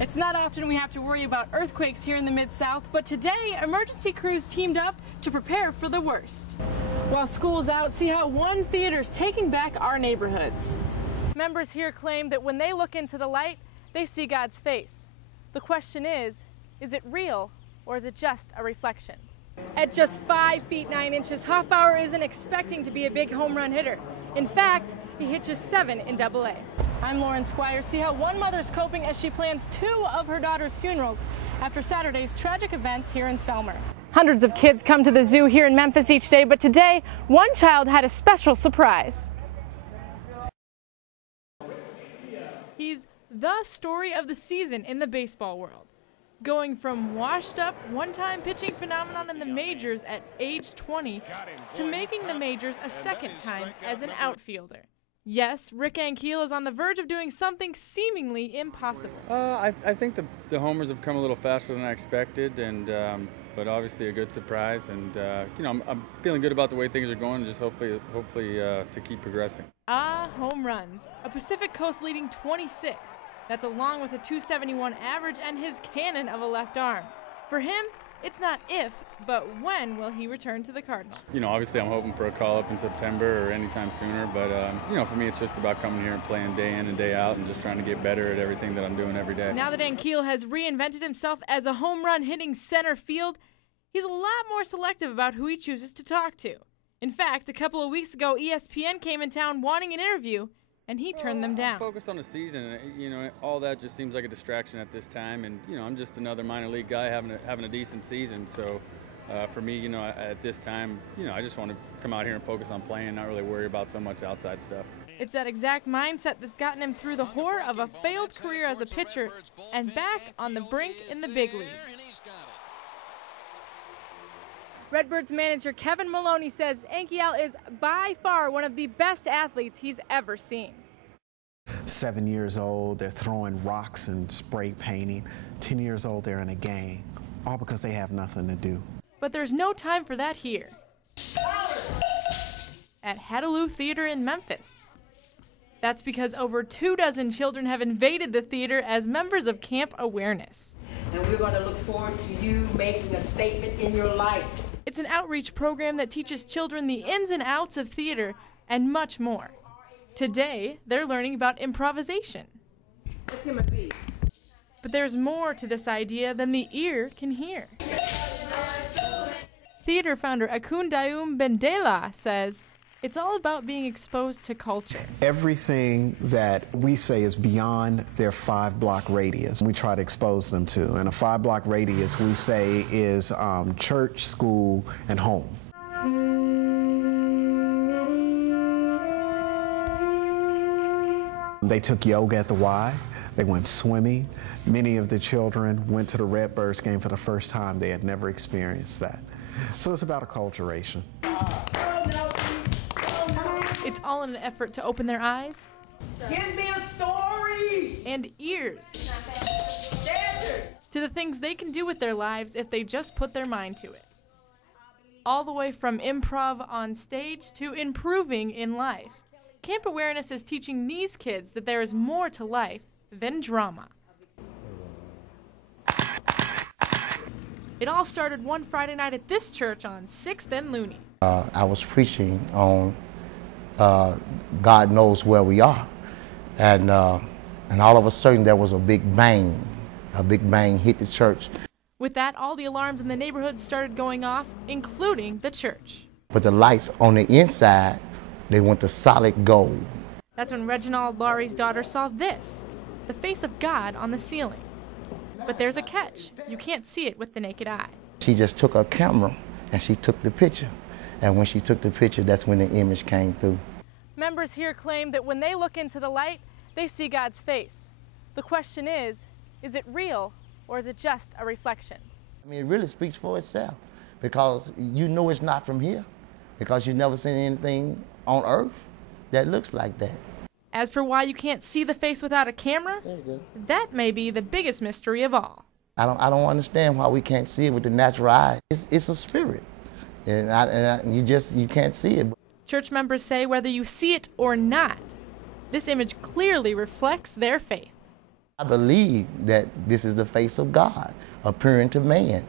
It's not often we have to worry about earthquakes here in the Mid-South, but today emergency crews teamed up to prepare for the worst. While school's out, see how one theater's taking back our neighborhoods. Members here claim that when they look into the light, they see God's face. The question is it real or is it just a reflection? At just 5 feet 9 inches, Hoffbauer isn't expecting to be a big home run hitter. In fact, he hit just 7 in AA. I'm Lauren Squire. See how one mother's coping as she plans 2 of her daughter's funerals after Saturday's tragic events here in Selmer. Hundreds of kids come to the zoo here in Memphis each day, but today, one child had a special surprise. He's the story of the season in the baseball world. Going from washed-up, one-time pitching phenomenon in the majors at age 20 to making the majors a second time as an outfielder. Yes, Rick Ankiel is on the verge of doing something seemingly impossible. I think the homers have come a little faster than I expected, and but obviously a good surprise. And you know, I'm feeling good about the way things are going. Just hopefully to keep progressing. Home runs. A Pacific Coast leading 26. That's along with a 271 average and his cannon of a left arm. For him, it's not if, but when will he return to the Cardinals? You know, obviously I'm hoping for a call-up in September or anytime sooner, but you know, for me it's just about coming here and playing day in and day out and just trying to get better at everything that I'm doing every day. Now that Ankiel has reinvented himself as a home run hitting center field, he's a lot more selective about who he chooses to talk to. In fact, a couple of weeks ago, ESPN came in town wanting an interview, and he turned them down. I'm focused on the season. You know, all that just seems like a distraction at this time. And you know, I'm just another minor league guy having a decent season. So for me, you know, at this time, you know, I just want to come out here and focus on playing, not really worry about so much outside stuff. It's that exact mindset that's gotten him through the horror of a failed career as a pitcher and back on the brink in the big leagues. Redbirds manager Kevin Maloney says Ankiel is by far one of the best athletes he's ever seen. 7 years old, they're throwing rocks and spray painting. 10 years old, they're in a gang, all because they have nothing to do. But there's no time for that here. At Hadaloo Theater in Memphis. That's because over 24 children have invaded the theater as members of Camp Awareness. And we're going to look forward to you making a statement in your life. It's an outreach program that teaches children the ins and outs of theater and much more. Today, they're learning about improvisation. It's him a beat. But there's more to this idea than the ear can hear. Theater founder Akun Dayum Bendela says, it's all about being exposed to culture. Everything that we say is beyond their 5-block radius, we try to expose them to. And a 5-block radius, we say, is church, school, and home. They took yoga at the Y. They went swimming. Many of the children went to the Redbirds game for the first time. They had never experienced that. So it's about acculturation. It's all in an effort to open their eyes. Give me a story! And ears. To the things they can do with their lives if they just put their mind to it. All the way from improv on stage to improving in life. Camp Awareness is teaching these kids that there is more to life than drama. It all started one Friday night at this church on 6th and Looney. I was preaching on God knows where we are. And all of a sudden there was a big bang hit the church. With that, all the alarms in the neighborhood started going off, including the church. But the lights on the inside, they went to solid gold. That's when Reginald Laurie's daughter saw this, the face of God on the ceiling. But there's a catch. You can't see it with the naked eye. She just took her camera and she took the picture. And when she took the picture, that's when the image came through. Members here claim that when they look into the light, they see God's face. The question is it real or is it just a reflection? I mean, it really speaks for itself because you know it's not from here because you've never seen anything on earth that looks like that. As for why you can't see the face without a camera, that may be the biggest mystery of all. I don't understand why we can't see it with the natural eye. It's a spirit, and you can't see it. Church members say whether you see it or not, this image clearly reflects their faith. I believe that this is the face of God appearing to man.